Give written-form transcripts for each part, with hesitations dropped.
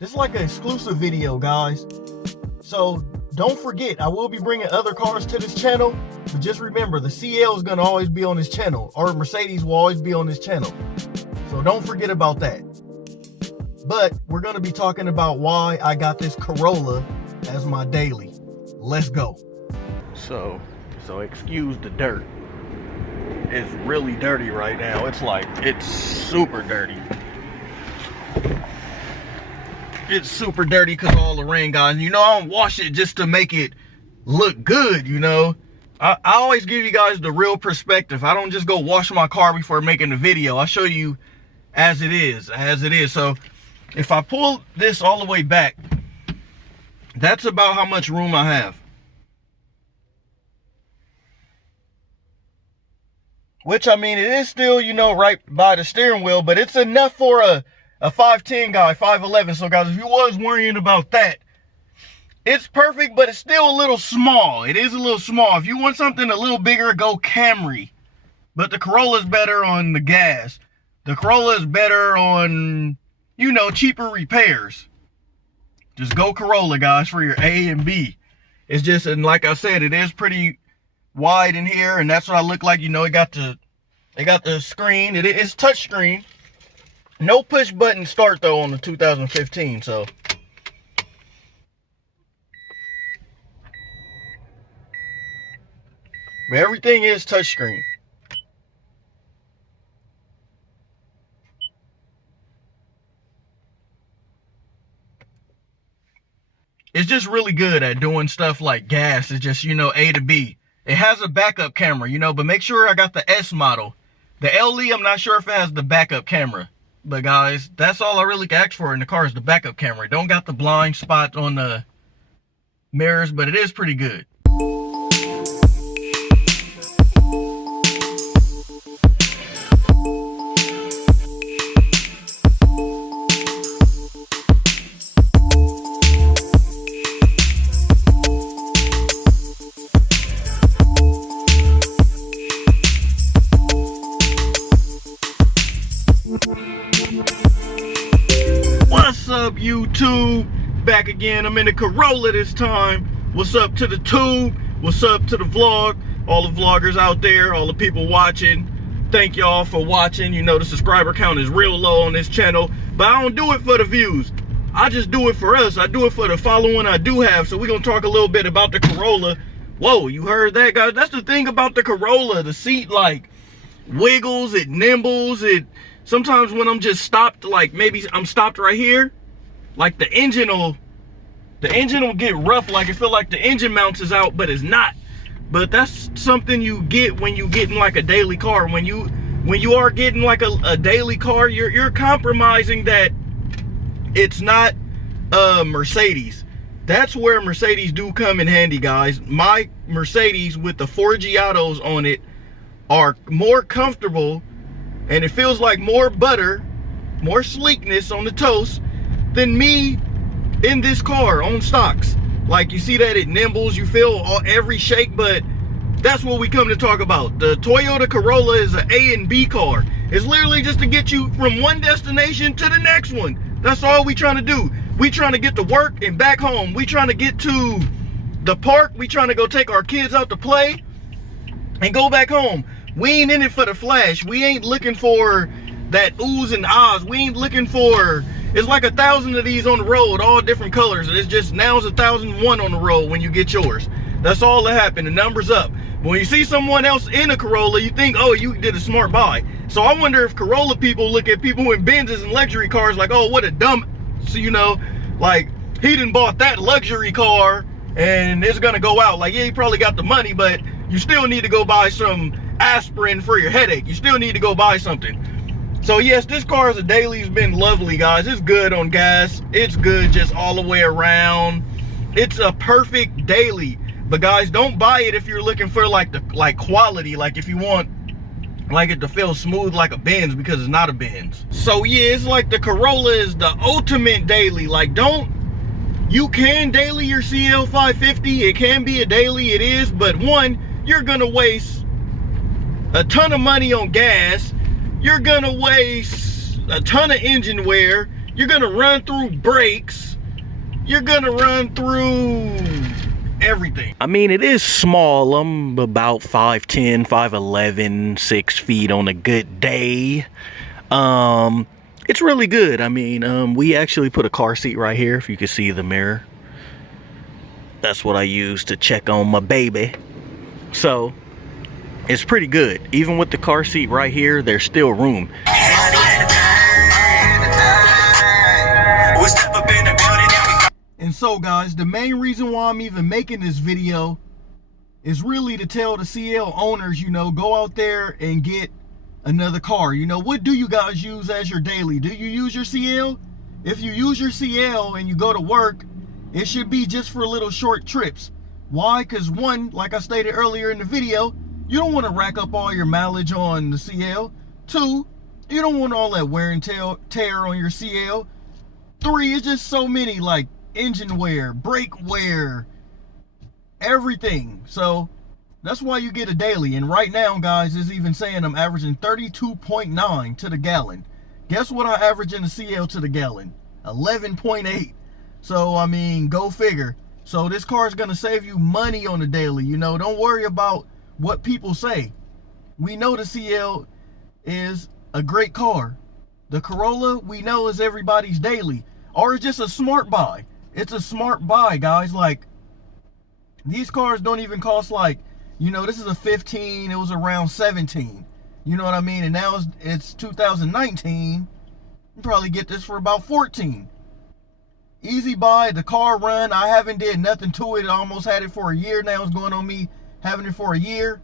This is like an exclusive video, guys. So don't forget, I will be bringing other cars to this channel, but just remember, the CL is gonna always be on this channel, or Mercedes will always be on this channel. So don't forget about that. But we're gonna be talking about why I got this Corolla as my daily. Let's go. So excuse the dirt. It's really dirty right now. It's super dirty. It's super dirty because of all the rain, guys. You know, I don't wash it just to make it look good, you know. I always give you guys the real perspective. I don't just go wash my car before making the video. I show you as it is. So if I pull this all the way back, that's about how much room I have. Which, I mean, it is still, you know, right by the steering wheel, but it's enough for a 5'10 guy, 5'11. So, guys, if you was worrying about that, it's perfect, but it's still a little small. It is a little small. If you want something a little bigger, go Camry. But the Corolla is better on the gas. The Corolla is better on, you know, cheaper repairs. Just go Corolla, guys, for your A and B. It's just, and like I said, it is pretty wide in here, and that's what I look like. You know, it got the screen. It's touch screen. No push button start though on the 2015. So but everything is touch screen. It's just really good at doing stuff like gas. It's just, you know, A to B. It has a backup camera, you know, but make sure I got the S model. The LE, I'm not sure if it has the backup camera. But guys, that's all I really ask for in the car is the backup camera. It don't got the blind spot on the mirrors, but it is pretty good. What's up, YouTube? Back again. I'm in the Corolla this time. What's up to the tube? What's up to the vlog? All the vloggers out there, all the people watching. Thank y'all for watching. You know the subscriber count is real low on this channel, but I don't do it for the views. I just do it for us. I do it for the following I do have. So we're gonna talk a little bit about the Corolla. Whoa, you heard that, guys? That's the thing about the Corolla. The seat like wiggles, it nimbles, it. Sometimes when I'm just stopped, like maybe I'm stopped right here, like the engine will get rough, like it feel like the engine mounts is out, but it's not. But that's something you get when you get in like a daily car. When you are getting like a daily car, you're compromising that it's not Mercedes. That's where Mercedes do come in handy, guys. My Mercedes with the 4 Giottos on it are more comfortable, and it feels like more butter, more sleekness on the toast than me in this car on stocks. Like, you see that it nimbles, you feel every shake, but that's what we come to talk about. The Toyota Corolla is an A and B car. It's literally just to get you from one destination to the next one. That's all we trying to do. We trying to get to work and back home. We trying to get to the park. We trying to go take our kids out to play and go back home. We ain't in it for the flash. We ain't looking for that oohs and ahs. We ain't looking for, it's like 1,000 of these on the road, all different colors. It's just, now it's 1,001 on the road when you get yours. That's all that happened. The number's up. But when you see someone else in a Corolla, you think, oh, you did a smart buy. So I wonder if Corolla people look at people in Benzes and luxury cars like, oh, what a dumb, so, you know, like, he done bought that luxury car and it's gonna go out. Like, yeah, he probably got the money, but you still need to go buy some aspirin for your headache. You still need to go buy something. So yes, this car as a daily has been lovely, guys. It's good on gas. It's good just all the way around. It's a perfect daily. But guys, don't buy it if you're looking for like quality, like if you want like it to feel smooth like a Benz, because it's not a Benz. So yeah, it's like the Corolla is the ultimate daily. Like, you can daily your CL550. It can be a daily, it is, but one, you're gonna waste a ton of money on gas. You're gonna waste a ton of engine wear. You're gonna run through brakes. You're gonna run through everything. I mean, it is small. I'm about 5'10", 5'11", 6 feet on a good day. It's really good. I mean, we actually put a car seat right here, if you can see the mirror. That's what I use to check on my baby. So it's pretty good. Even with the car seat right here, there's still room. And so guys, the main reason why I'm even making this video is really to tell the CL owners, you know, go out there and get another car. You know, what do you guys use as your daily? Do you use your CL? If you use your CL and you go to work, it should be just for little short trips. Why? Because one, like I stated earlier in the video, you don't want to rack up all your mileage on the CL. Two, you don't want all that wear and tear on your CL. Three, it's just so many, like engine wear, brake wear, everything. So that's why you get a daily. And right now, guys, it's even saying I'm averaging 32.9 to the gallon. Guess what I average in the CL to the gallon? 11.8. So, I mean, go figure. So this car is going to save you money on the daily. You know, don't worry about what people say. We know the CL is a great car. The Corolla, we know, is everybody's daily. Or it's just a smart buy. It's a smart buy, guys. Like, these cars don't even cost, like, you know, this is a 15. It was around 17. You know what I mean? And now it's 2019. You probably get this for about 14. Easy buy. The car run. I haven't did nothing to it. I almost had it for a year now. It's going on me having it for a year.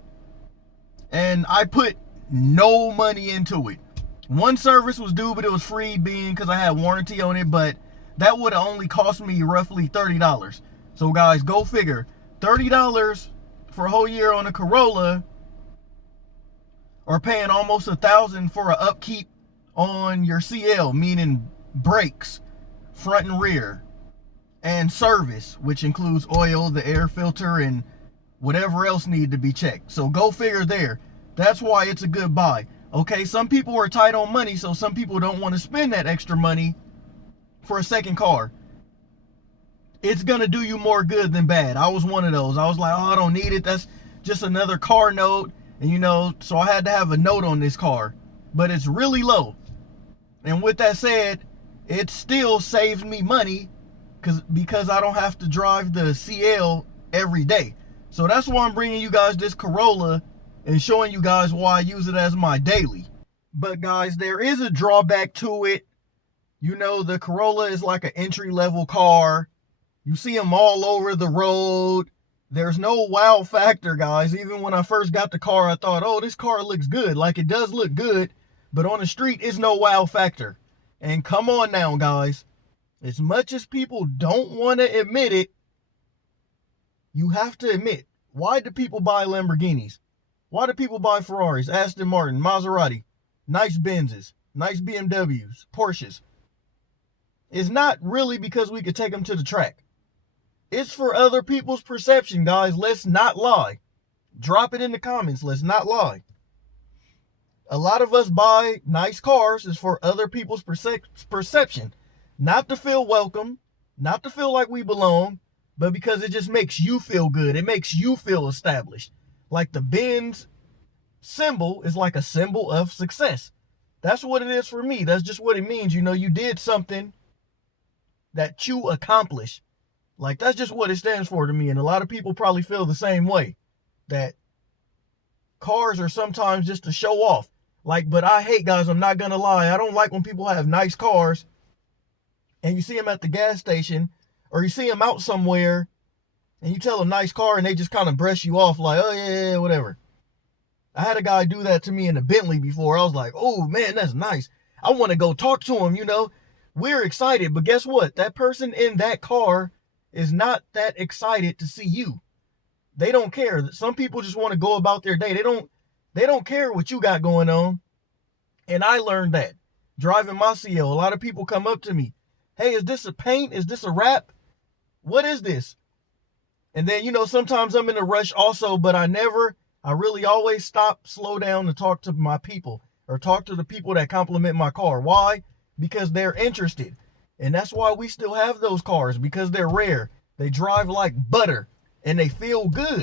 And I put no money into it. One service was due, but it was free being because I had warranty on it. But that would have only cost me roughly $30. So guys, go figure. $30 for a whole year on a Corolla, or paying almost $1,000 for an upkeep on your CL, meaning brakes, front and rear, and service, which includes oil, the air filter, and whatever else needed to be checked. So go figure there. That's why it's a good buy. Okay, some people are tight on money, so some people don't want to spend that extra money for a second car. It's gonna do you more good than bad. I was one of those. I was like, oh, I don't need it. That's just another car note. And you know, so I had to have a note on this car. But it's really low. And with that said, it still saves me money because I don't have to drive the CL every day. So that's why I'm bringing you guys this Corolla and showing you guys why I use it as my daily. But guys, there is a drawback to it. You know, the Corolla is like an entry-level car. You see them all over the road. There's no wow factor, guys. Even when I first got the car, I thought, oh, this car looks good. Like, it does look good, but on the street, it's no wow factor. And come on now, guys. As much as people don't want to admit it, you have to admit, why do people buy Lamborghinis? Why do people buy Ferraris, Aston Martin, Maserati, nice Benzes, nice BMWs, Porsches? It's not really because we could take them to the track. It's for other people's perception, guys. Let's not lie. Drop it in the comments. Let's not lie. A lot of us buy nice cars is for other people's perception. Not to feel welcome, not to feel like we belong, but because it just makes you feel good. It makes you feel established. Like the Benz symbol is like a symbol of success. That's what it is for me. That's just what it means. You know, you did something that you accomplished. Like, that's just what it stands for to me. And a lot of people probably feel the same way. That cars are sometimes just to show off. Like, but I hate, guys, I'm not going to lie. I don't like when people have nice cars and you see them at the gas station, or you see them out somewhere and you tell them nice car and they just kind of brush you off like, oh, yeah, whatever. I had a guy do that to me in a Bentley before. I was like, oh, man, that's nice. I want to go talk to him, you know. We're excited, but guess what? That person in that car is not that excited to see you. They don't care. Some people just want to go about their day. They don't care what you got going on. And I learned that driving my CL. A lot of people come up to me. Hey, is this a paint? Is this a wrap? What is this? And then, you know, sometimes I'm in a rush also, but I really always stop, slow down to talk to my people or talk to the people that compliment my car. Why? Because they're interested. And that's why we still have those cars, because they're rare. They drive like butter and they feel good.